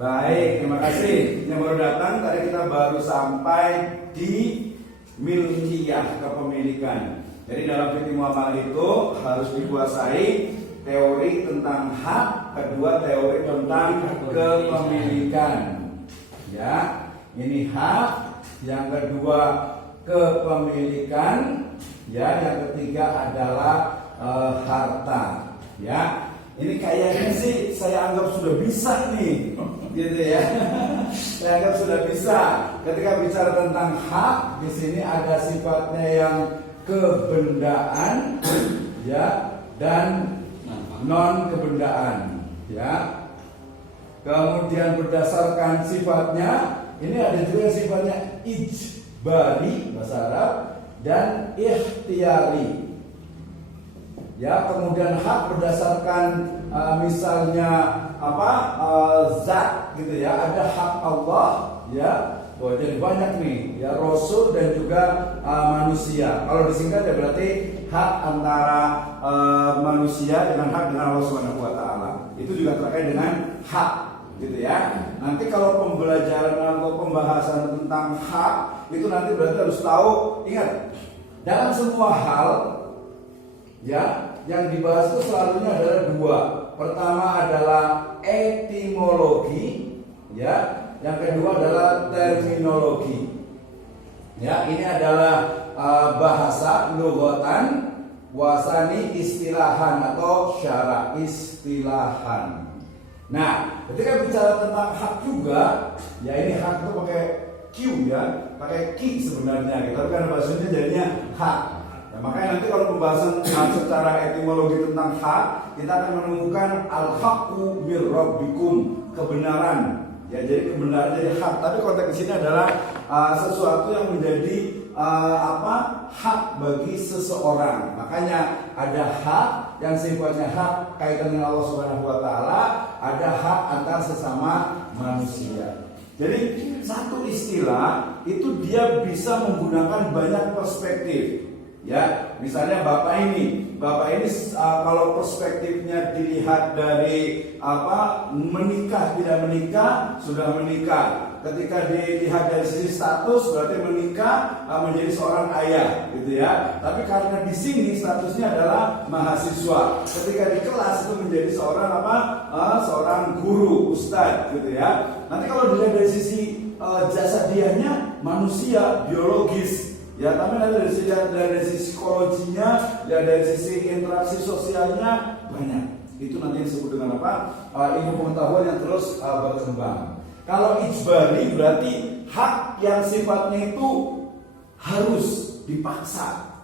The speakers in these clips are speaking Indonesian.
Baik, terima kasih. Yang baru datang, tadi kita baru sampai di milkiyah, kepemilikan. Jadi dalam fikih muamalah itu harus dikuasai teori tentang hak, kedua teori tentang kepemilikan. Ya, ini hak, yang kedua kepemilikan, ya, yang ketiga adalah harta. Ya, ini kayaknya sih saya anggap sudah bisa nih, gitu ya. Saya anggap sudah bisa. Ketika bicara tentang hak, di sini ada sifatnya yang kebendaan, ya, dan non kebendaan, ya. Kemudian berdasarkan sifatnya, ini ada juga sifatnya ijbari bahasa Arab dan ikhtiari. Ya, kemudian hak berdasarkan misalnya zat gitu ya, ada hak Allah, ya. Oh, jadi banyak nih, ya, Rasul dan juga manusia. Kalau disingkat ya berarti hak antara manusia dengan Allah Subhanahu wa taala. Itu juga terkait dengan hak, gitu ya. Nanti kalau pembelajaran atau pembahasan tentang hak itu nanti berarti harus tahu, ingat, dalam semua hal, ya, yang dibahas itu selalunya adalah dua. Pertama adalah etimologi, ya. Yang kedua adalah terminologi. Ya, ini adalah bahasa lughatan, wasani istilahan atau syara istilahan. Nah, ketika bicara tentang hak juga, ya ini hak itu pakai Q, ya, pakai Q sebenarnya. Tapi kan bahasanya jadinya hak. Ya, makanya nanti kalau pembahasan secara etimologi tentang hak, kita akan menemukan al-haqqu bir rabbikum, kebenaran. Ya, jadi kebenaran jadi hak. Tapi konteks di sini adalah sesuatu yang menjadi hak bagi seseorang. Makanya ada hak yang sifatnya hak kaitan dengan Allah Subhanahu wa taala, ada hak antar sesama manusia. Jadi satu istilah itu dia bisa menggunakan banyak perspektif. Ya, misalnya bapak ini kalau perspektifnya dilihat dari menikah tidak menikah, sudah menikah. Ketika dilihat dari sisi status berarti menikah menjadi seorang ayah, gitu ya. Tapi karena di sini statusnya adalah mahasiswa, ketika di kelas itu menjadi seorang seorang guru, ustadz, gitu ya. Nanti kalau dilihat dari sisi jasadiahnya manusia biologis. Ya, tapi dari sisi psikologinya, ya, dari sisi interaksi sosialnya banyak. Itu nanti disebut dengan ilmu pengetahuan yang terus berkembang. Kalau ijbari berarti hak yang sifatnya itu harus dipaksa.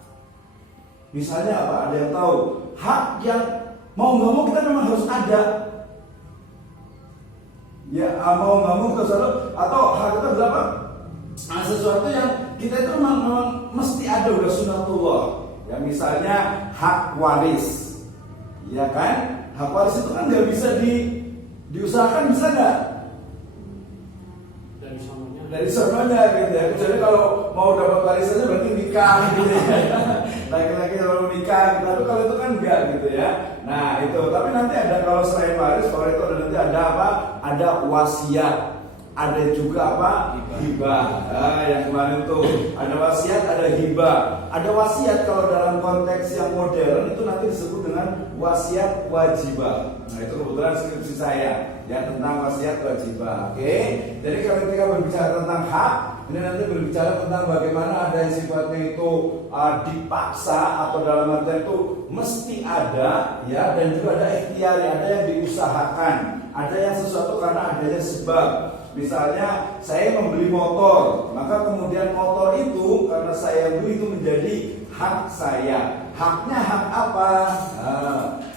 Misalnya apa? Ada yang tahu? Hak yang mau nggak mau kita memang harus ada. Ya, mau nggak mau kita selalu, atau hak itu berapa? Sesuatu yang kita itu memang mesti ada, udah sunatullah. Ya, misalnya hak waris, ya kan? Hak waris itu kan nggak bisa diusahakan, bisa nggak? Dari sononya gitu ya. Kecuali kalau mau dapat warisannya berarti nikah gitu ya. Laki-laki kalau nikah, tapi kalau itu kan enggak gitu ya. Nah itu, tapi nanti ada kalau selain waris, kalau itu ada nanti ada ada wasiat. Ada juga hibah. Nah, yang kemarin tuh ada wasiat, ada hibah. Ada wasiat kalau dalam konteks yang modern itu nanti disebut dengan wasiat wajibah. Nah itu kebetulan skripsi saya, ya, tentang wasiat wajibah. Oke. Jadi kalau kita berbicara tentang hak, ini nanti berbicara tentang bagaimana ada yang sifatnya itu dipaksa atau dalam artian itu mesti ada, ya, dan juga ada ikhtiar, ada yang diusahakan, ada yang sesuatu karena adanya sebab. Misalnya saya membeli motor, maka kemudian motor itu karena saya beli itu menjadi hak saya. Haknya hak apa?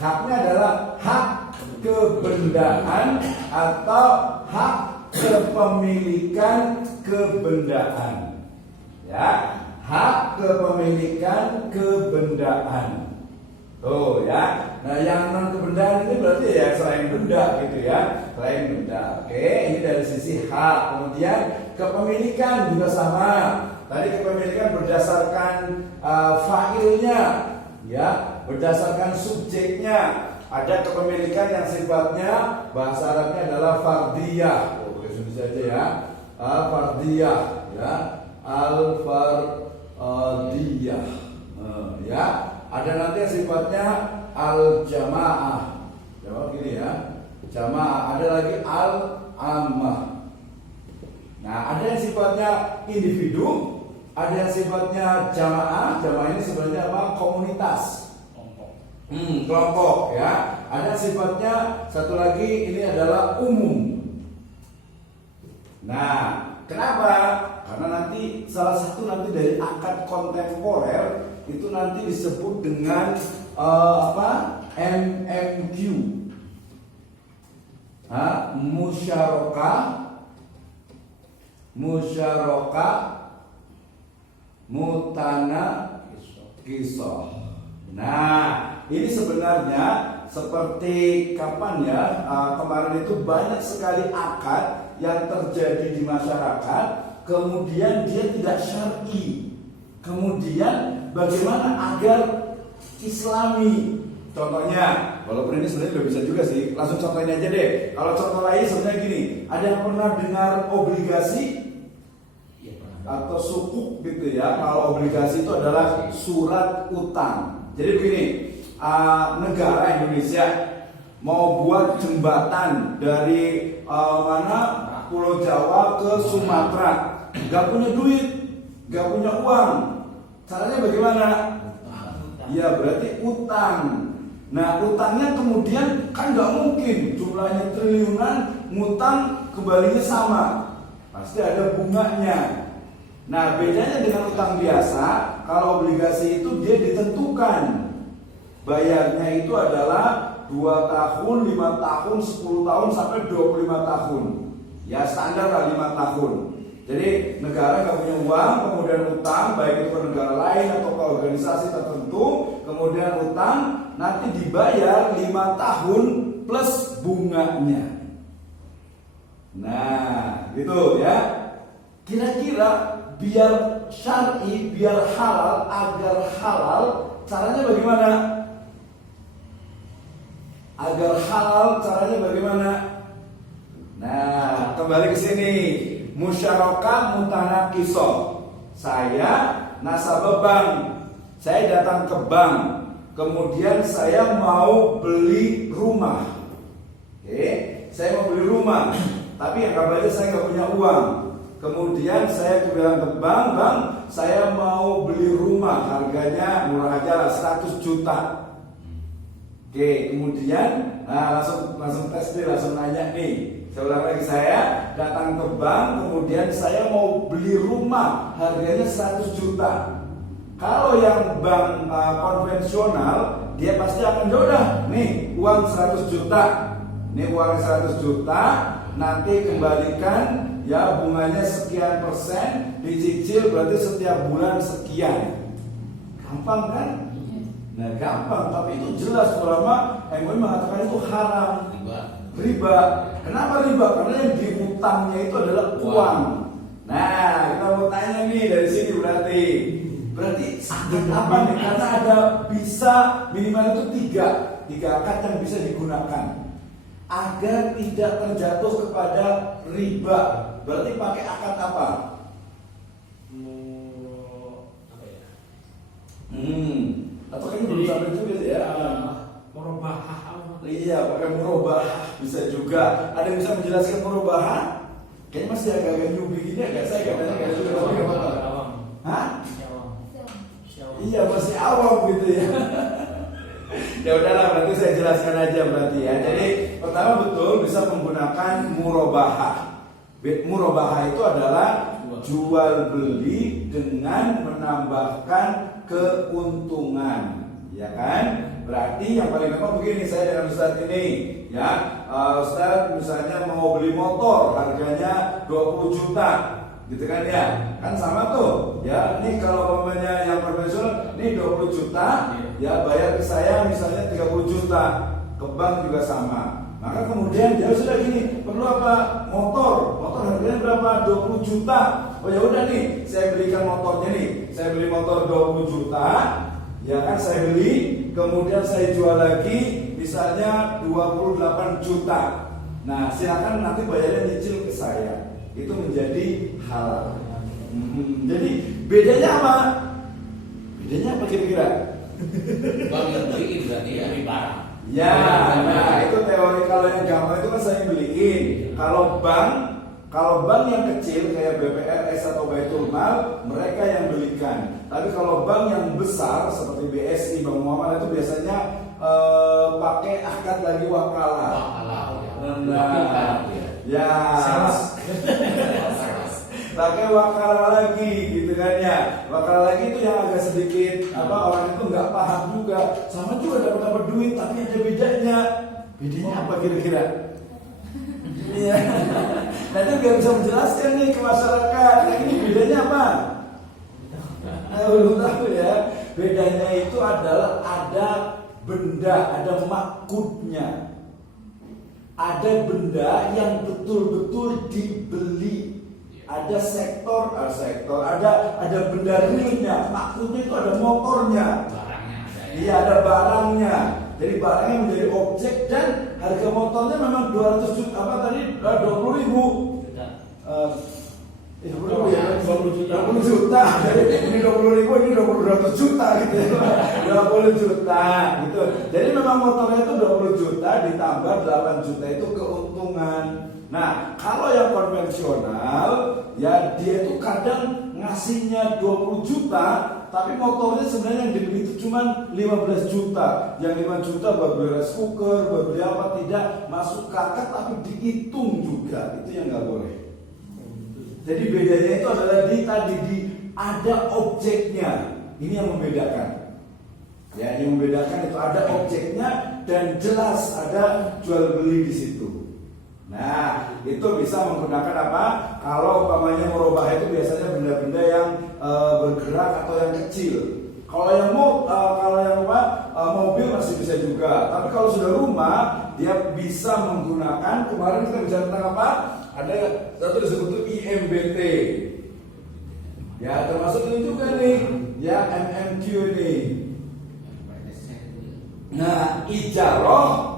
Haknya adalah hak kebendaan atau hak kepemilikan kebendaan. Ya, hak kepemilikan kebendaan. Tuh ya. Nah, yang non kebendaan ini berarti ya selain benda gitu ya, selain benda. Oke, ini dari sisi hak. Kemudian kepemilikan juga sama. Tadi kepemilikan berdasarkan fa'ilnya, ya, berdasarkan subjeknya. ada kepemilikan yang sifatnya bahasa Arabnya adalah fardiyah. Oke, Indonesia aja ya. Al-fardiyah ya. Al-fardiyah. Ya. Ada nanti yang sifatnya al-jamaah. Jawab gini ya. Jamaah, ada lagi al-ammah. Nah, ada yang sifatnya individu, ada yang sifatnya jamaah. Jamaah ini sebenarnya apa? Komunitas. Kelompok ya. Ada sifatnya satu lagi ini adalah umum. Nah, kenapa? Karena nanti salah satu nanti dari akad kontemporer itu nanti disebut dengan MMQ. Musyarakah mutana kisah. Nah, ini sebenarnya seperti kapan ya? Kemarin itu banyak sekali akad yang terjadi di masyarakat, kemudian dia tidak syar'i. Kemudian bagaimana agar islami? Contohnya, walaupun ini sebenarnya udah bisa juga sih, langsung contohin aja deh. Kalau contoh lain sebenarnya gini, ada yang pernah dengar obligasi? Atau sukuk gitu ya? Kalau obligasi itu adalah surat utang. Jadi begini, negara Indonesia mau buat jembatan dari Pulau Jawa ke Sumatera, gak punya duit, gak punya uang. Caranya bagaimana? Ya berarti utang. Nah, utangnya kemudian kan gak mungkin jumlahnya triliunan, ngutang kembalinya sama, pasti ada bunganya. Nah, bedanya dengan utang biasa, kalau obligasi itu dia ditentukan. Bayarnya itu adalah 2 tahun, 5 tahun, 10 tahun, sampai 25 tahun. Ya standar lah 5 tahun. Jadi negara nggak punya uang, kemudian utang, baik itu ke negara lain atau ke organisasi tertentu, kemudian utang, nanti dibayar 5 tahun plus bunganya. Nah, gitu ya. Kira-kira biar syar'i, biar halal, agar halal, caranya bagaimana? Agar halal, caranya bagaimana? Nah, kembali ke sini. Musyarakah mutanaqisah. Saya nasabah bank. Saya datang ke bank. Kemudian saya mau beli rumah. Oke, saya mau beli rumah. Tapi yang kabarnya saya nggak punya uang. Kemudian saya bilang ke bank, bang, saya mau beli rumah, harganya murah aja lah, 100 juta. Oke, kemudian langsung tes nih, langsung nanya nih. Saya ulang lagi, saya datang ke bank, kemudian saya mau beli rumah, harganya 100 juta. Kalau yang bank konvensional, dia pasti akan udah nih uang 100 juta. Nih uang 100 juta, nanti kembalikan ya bunganya sekian persen, dicicil berarti setiap bulan sekian. Gampang kan? Nah gampang, tapi itu jelas ulama MUI mengatakan itu haram. Riba. Kenapa riba? Karena yang dihutangnya itu adalah uang. Nah kita mau tanya nih dari sini berarti akad apa nih? Karena ada bisa minimal itu tiga akad yang bisa digunakan agar tidak terjatuh kepada riba. Berarti pakai akad apa? Atau kayaknya belum sampai juga sih ya. Murabahah. Iya, pakai murabahah bisa juga. Ada yang bisa menjelaskan murabahah? Kayaknya masih agak newbie gini, agak saya katanya juga. Awam. Hah? Awam. Iya, masih awam gitu ya. Ya udahlah, berarti saya jelaskan aja berarti ya. Jadi pertama betul bisa menggunakan murabahah. Murabahah itu adalah jual beli dengan menambahkan keuntungan, ya kan? Berarti yang paling gampang begini, saya dengan Ustadz ini, ya, Ustadz misalnya mau beli motor, harganya 20 juta, gitu kan ya? Kan sama tuh, ya. Ini kalau umpamanya yang konvensional, ini 20 juta, ya bayar ke saya misalnya 30 juta, ke bank juga sama. Maka kemudian dia sudah gini, perlu apa? Motor harganya berapa? 20 juta. Oh ya udah nih, saya belikan motornya nih. Saya beli motor 20 juta, ya kan saya beli, kemudian saya jual lagi misalnya 28 juta. Nah, silakan nanti bayarnya nyicil ke saya. Itu menjadi halal. Jadi bedanya apa? Bedanya apa kira-kira? Bang yang beliin berarti ya beli barang. Ya, nah itu teori. Kalau yang gampang itu kan saya beliin. Kalau bank yang kecil kayak BPRS atau Baitul Mal, mereka yang belikan. Tapi kalau bank yang besar seperti BSI, Bank Muamalah itu biasanya pakai akad lagi wakalah. Nah, ya. Pakai wakalah lagi gitu kan ya. Wakalah lagi itu yang agak sedikit orang itu nggak paham juga. Sama juga dapat duit tapi ada bedanya. Bedanya apa kira-kira? Iya. Nanti biar bisa menjelaskan nih ke masyarakat. Nah, ini bedanya apa? Belum tahu ya. Bedanya itu adalah ada benda, ada maksudnya. Ada benda yang betul-betul dibeli. Ada sektor, ada benda realnya. Maksudnya itu ada motornya. Barangnya ada ya. Iya, ada barangnya. Jadi barangnya menjadi objek dan harga motornya memang 200 juta. Apa tadi? 20 ribu. 20 juta. Jadi ini 20 ribu, ini 200 juta gitu ya. 20 juta gitu. Jadi memang motornya itu 20 juta ditambah 8 juta itu keuntungan. Nah, kalau yang konvensional ya dia itu kadang ngasihnya 20 juta, tapi motornya sebenarnya yang dibeli itu cuma 15 juta. Yang 5 juta buat beli rice cooker, buat beli apa tidak masuk kakak tapi dihitung juga. Itu yang nggak boleh. Jadi bedanya itu adalah ada objeknya. Ini yang membedakan. Ya, yang membedakan itu ada objeknya dan jelas ada jual beli di situ. Nah, itu bisa menggunakan apa? Kalau umpamanya merubah itu biasanya benda-benda yang bergerak atau yang kecil. Kalau yang mobil masih bisa juga. Tapi kalau sudah rumah, dia bisa menggunakan. Kemarin kita bicara tentang apa? Ada satu disebut itu IMBT. Ya, termasuk ini juga nih. Ya, MMQ ini. Nah, ijaroh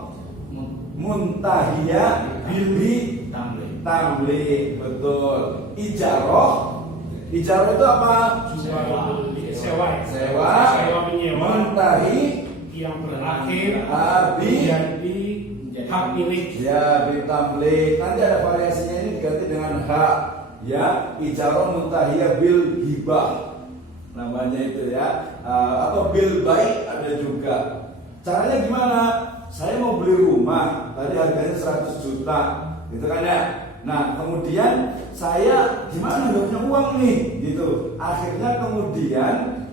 muntahiyah bili tamlik, betul. Ijaroh itu apa? Sewa muntahi yang berakhir menjadi hak milik. Ya, bili tamlik. Nanti ada variasinya ini diganti dengan hak. Ya, ijaroh muntahiyah bil hibah namanya itu ya. Atau bil baik ada juga. Caranya gimana? Saya mau beli rumah, tadi harganya 100 juta, gitu kan ya. Nah, kemudian saya gimana nggak punya uang nih, gitu. Akhirnya kemudian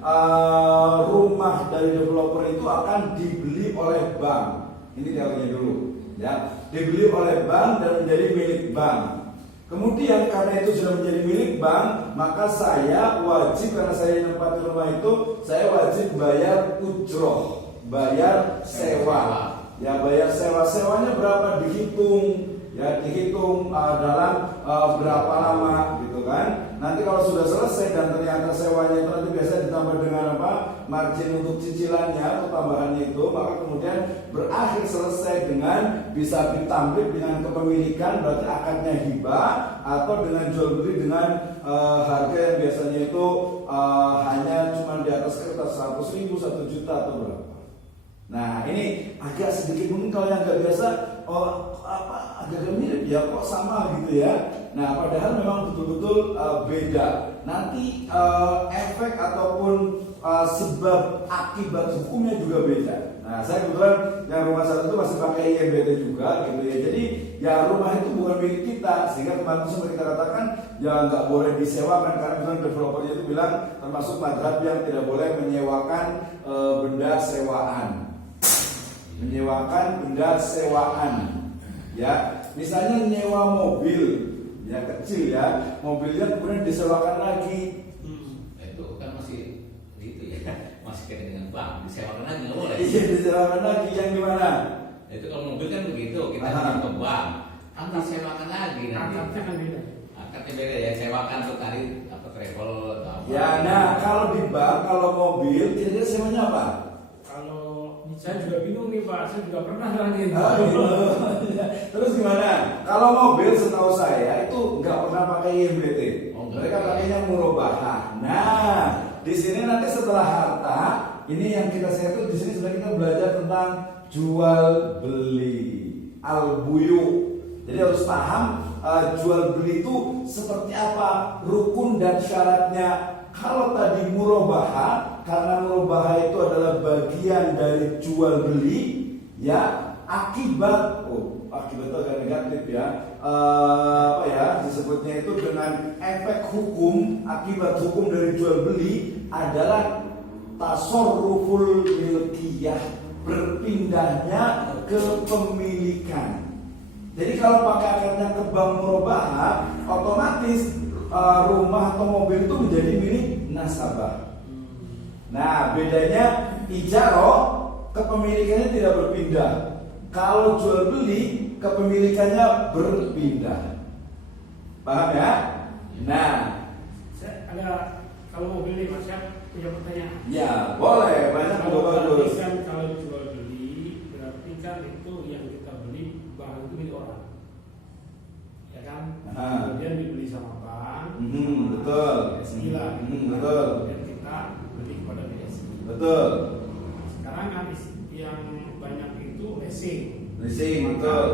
rumah dari developer itu akan dibeli oleh bank. Ini teorinya dulu, ya. Dibeli oleh bank dan menjadi milik bank. Kemudian karena itu sudah menjadi milik bank, maka saya wajib, karena saya menempati rumah itu, saya wajib bayar ujroh, bayar sewa. Ya, bayar sewanya berapa dihitung, ya dihitung dalam berapa lama gitu kan. Nanti kalau sudah selesai dan ternyata sewanya itu nanti biasanya ditambah dengan apa? Margin untuk cicilannya atau tambahannya itu, maka kemudian berakhir selesai dengan bisa ditamlik dengan kepemilikan, berarti akadnya hibah atau dengan jual beli dengan harga yang biasanya itu hanya cuma di atas kertas 100.000, 1 juta atau berapa. Nah, ini agak sedikit mungkin kalau yang nggak biasa, agak mirip ya, kok sama gitu ya. Nah, padahal memang betul-betul beda. Nanti efek ataupun sebab akibat hukumnya juga beda. Nah, saya kebetulan yang rumah saya itu masih pakai IMBT juga gitu ya. Jadi ya rumah itu bukan milik kita, sehingga kemarin semua kita katakan ya nggak boleh disewakan karena misalnya developernya itu bilang termasuk madhab yang tidak boleh menyewakan benda sewaan. Menyewakan benda sewaan, ya, misalnya nyewa mobil, ya kecil ya, mobilnya kemudian disewakan lagi. Itu kan masih gitu ya, masih kayak dengan bank, disewakan lagi nggak boleh. Iya, disewakan lagi, yang gimana? Itu kalau mobil kan begitu, kita pinjam ke bank, kan disewakan lagi nanti. Akadnya kan beda. Akadnya beda ya, sewakan untuk tadi apa travel atau apa. Ya, nah kalau di bank, kalau mobil, kira-kira sewanya apa? Kalau saya juga bingung nih Pak, saya juga pernah nanya. Ah, gitu. Terus gimana? Kalau mobil setahu saya itu nggak pernah pakai IMBT. Mereka pakainya murabahah. Nah, di sini nanti setelah harta, ini yang kita share itu di sini sudah kita belajar tentang jual beli, al-buyu. Jadi harus paham jual beli itu seperti apa, rukun dan syaratnya. Kalau tadi murabahah, karena murabahah itu adalah bagian dari jual beli, ya akibat itu agak negatif ya, apa ya disebutnya itu dengan efek hukum, akibat hukum dari jual beli adalah tasarruful milkiyah, berpindahnya kepemilikan. Jadi kalau pakai akadnya ke bank murabahah, otomatis rumah atau mobil itu menjadi milik nasabah. Nah, bedanya ijarah, kepemilikannya tidak berpindah. Kalau jual beli, kepemilikannya berpindah. Paham ya? Nah, Saya ada, kalau mobil nih Mas, saya punya pertanyaan. ya boleh, banyak Kalau bagus. kan kalau jual beli berarti kan itu yang kita beli barang itu milik orang, ya kan? Kemudian dibeli sama bank, Betul. BSI lah, Betul. kemudian kita beli kepada BSI. Betul. Sekarang kan yang banyak itu leasing. Leasing, betul.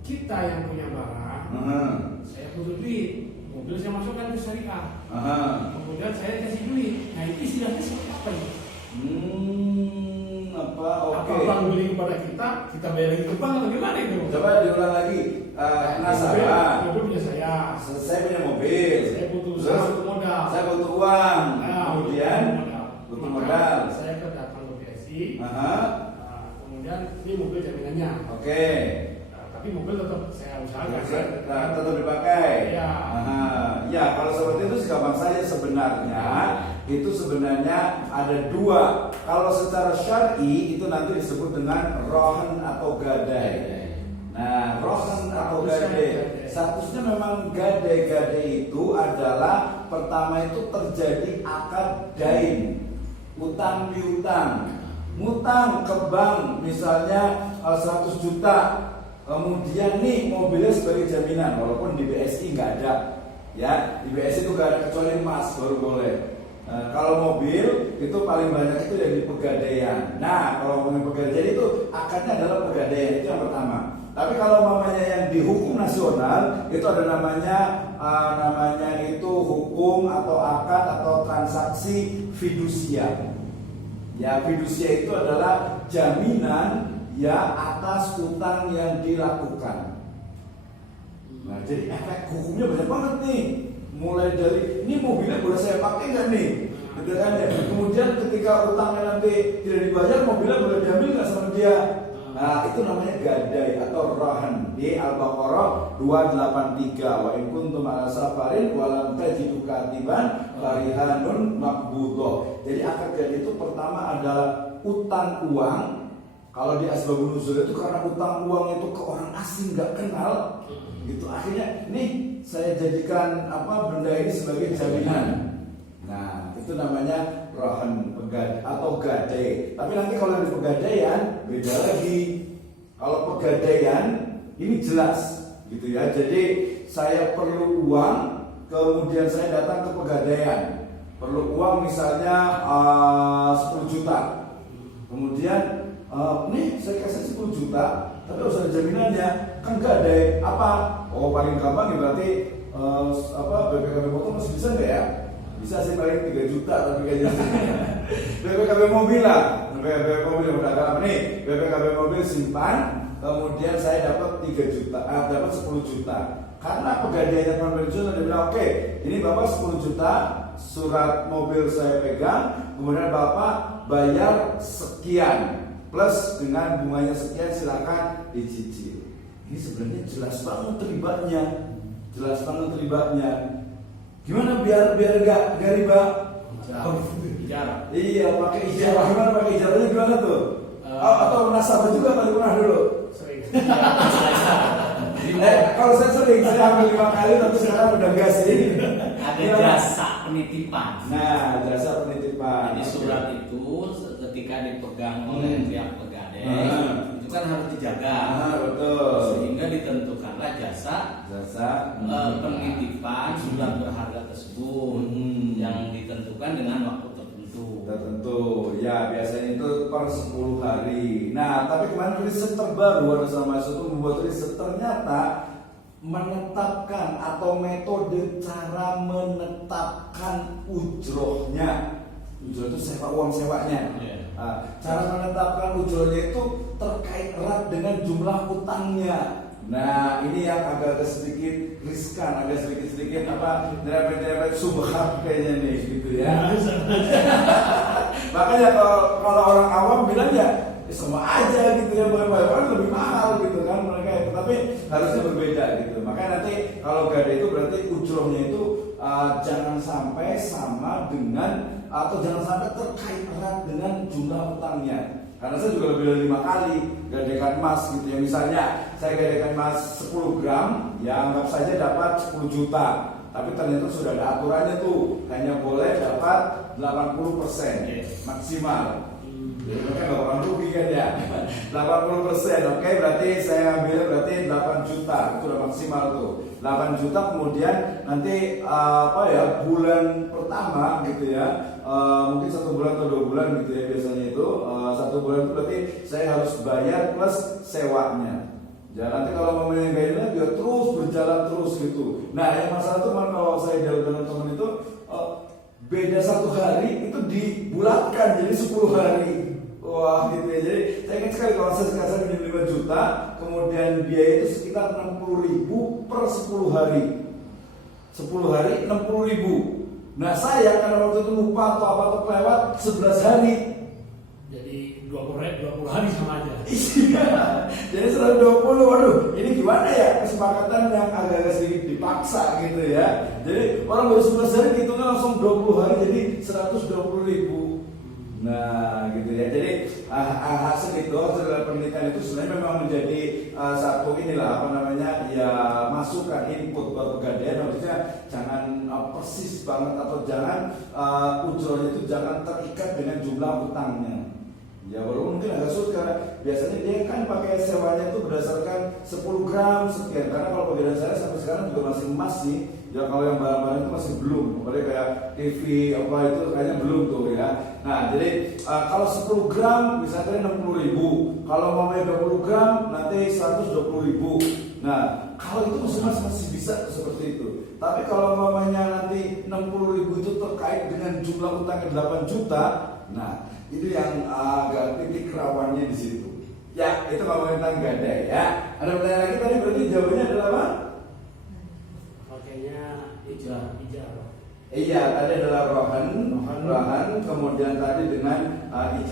Kita yang punya barang, saya butuh duit, mobil saya masukkan ke syariah. Kemudian saya kasih duit. Nah itu istilahnya seperti apa ini? Apa? Oke. Apa bank beli kepada kita bayar lagi ke bank atau gimana itu? Coba diulang lagi. Nasabah. Mobil punya saya. Saya punya mobil. Saya butuh Terus, modal. saya butuh uang. Nah, Kemudian butuh modal. Saya ke datang ke BSI. Aha. Kemudian ini mobil jaminannya. Oke. Tapi mobil tetap saya usahakan. Tetap dipakai. Ya. Aha. Ya, kalau seperti itu gampang saja sebenarnya. Itu sebenarnya ada dua. Kalau secara syar'i itu nanti disebut dengan rohan atau gadai. Nah, rohan atau gadai, statusnya memang gadai itu adalah pertama itu terjadi akad dain, utang piutang, ngutang ke bank misalnya 100 juta, kemudian nih mobilnya sebagai jaminan, walaupun di BSI nggak ada, ya di BSI itu nggak ada kecuali emas baru boleh. Kalau mobil itu paling banyak itu yang di pegadaian. Nah, kalau ngomongin pegadaian itu akadnya adalah pegadaian, itu yang pertama. Tapi kalau namanya yang di hukum nasional itu ada namanya itu hukum atau akad atau transaksi fidusia. Ya, fidusia itu adalah jaminan ya atas utang yang dilakukan. Nah, jadi efek hukumnya banyak banget nih. Mulai dari ini mobilnya boleh saya pakai nggak nih, gitu kan ya. Kemudian ketika utangnya nanti tidak dibayar, mobilnya boleh diambil nggak sama dia. Nah, itu namanya gadai atau rohan di Al-Baqarah 283. Wa in kuntum ala safarin wa lam tajidu katiban farihanun maqbudah. Jadi akad gadai itu pertama adalah utang uang. Kalau di asbabun nuzul itu karena utang uang itu ke orang asing nggak kenal, gitu. Akhirnya nih saya jadikan benda ini sebagai jaminan. Nah, itu namanya rohan atau gadai. Tapi nanti kalau di pegadaian beda lagi. Kalau pegadaian ini jelas, gitu ya. Jadi saya perlu uang, kemudian saya datang ke pegadaian. Perlu uang misalnya 10 juta. Kemudian nih saya kasih 10 juta, tapi harus ada jaminannya. Kan gadai apa? Oh, paling gampang ya berarti BPKB motor masih bisa nggak ya? Bisa sih paling 3 juta tapi kayaknya BPKB mobil lah. BPKB mobil udah agak nih. BPKB mobil simpan, kemudian saya dapat 3 juta, dapat 10 juta. Karena pegadaiannya konvensional dia bilang oke, ini Bapak 10 juta, surat mobil saya pegang, kemudian Bapak bayar sekian plus dengan bunganya sekian, silakan dicicil. Ini sebenarnya jelas banget terlibatnya. Jelas banget terlibatnya. Gimana biar gak riba? Ijarah. Iya, pakai ijarah. Gimana pakai ijarahnya gimana tuh? Atau nasabah juga kali pernah dulu? Sering. Jadi Kalau saya sering, saya ambil 5 kali tapi sekarang udah gas ini. Ada jasa penitipan. Nah, jasa penitipan. Jadi surat itu ketika dipegang oleh pihak pegadaian itu kan harus dijaga. Betul. Sehingga ditentukanlah jasa penitipan surat berharga tersebut yang ditentukan dengan waktu tertentu. Ya, biasanya itu per 10 hari. Nah, tapi kemarin riset terbaru ada sama itu membuat riset ternyata menetapkan atau metode cara menetapkan ujrohnya. Ujroh itu uang sewanya. Cara menetapkan ujrohnya itu terkait erat dengan jumlah utangnya. Nah, ini yang agak sedikit riskan, agak sedikit nyerempet subhat kayaknya nih, gitu ya. Makanya kalau orang awam bilang ya sama aja gitu ya, bayar lebih mahal gitu kan mereka itu, tapi harusnya berbeda gitu. Makanya nanti kalau gada itu berarti ujrohnya itu jangan sampai sama dengan atau jangan sampai terkait erat dengan jumlah utangnya. Karena saya juga lebih dari 5 kali gadekan emas gitu ya. Misalnya saya gadekan emas 10 gram, ya anggap saja dapat 10 juta. Tapi ternyata sudah ada aturannya tuh, hanya boleh dapat 80% maksimal. Jadi mereka nggak bakal rugi kan ya. 80%, oke, berarti saya ambil berarti 8 juta, itu udah maksimal tuh. 8 juta kemudian nanti bulan pertama gitu ya, mungkin 1 bulan atau 2 bulan gitu ya biasanya itu, 1 bulan itu berarti saya harus bayar plus sewanya. Ya nanti kalau mau gajinya dia terus berjalan terus gitu. Nah yang masalah tuh kalau saya jauh dengan teman itu beda 1 hari itu dibulatkan jadi 10 hari. Wah gitu ya. Jadi saya ingat sekali kalau saya pinjam 5 juta, kemudian biaya itu sekitar 60.000 per 10 hari. 10 hari 60.000. Nah saya karena waktu itu lupa atau kelewat 11 hari. Jadi 20 hari sama aja. Iya. Jadi 120. Waduh, ini gimana ya kesepakatan yang agak sedikit dipaksa gitu ya. Jadi orang baru 11 hari hitungnya langsung 20 hari jadi 120.000. Nah gitu ya. Jadi hasil itu hasil penelitian itu sebenarnya memang menjadi satu masukan input buat pegadaian. Maksudnya jangan persis banget atau jangan ujrohnya itu jangan terikat dengan jumlah utangnya. Ya walaupun mungkin agak sulit karena biasanya dia kan pakai sewanya itu berdasarkan 10 gram sekian. Karena kalau pegadaian saya sampai sekarang juga masih emas sih. Ya kalau yang barang-barang itu masih belum. Apalagi kayak TV apa itu kayaknya belum tuh ya. Nah jadi kalau 10 gram misalnya 60.000. Kalau mau 20 gram nanti 120.000. Nah kalau itu masih bisa seperti itu. Tapi kalau mamanya nanti 60.000 itu terkait dengan jumlah utangnya 8 juta. Nah itu yang agak titik rawannya di situ. Ya, itu ngomongin tentang gadai ya. Ada pertanyaan lagi tadi berarti jawabannya adalah apa? Pakainya ijar. Iya, tadi adalah rohan, kemudian tadi dengan ijar.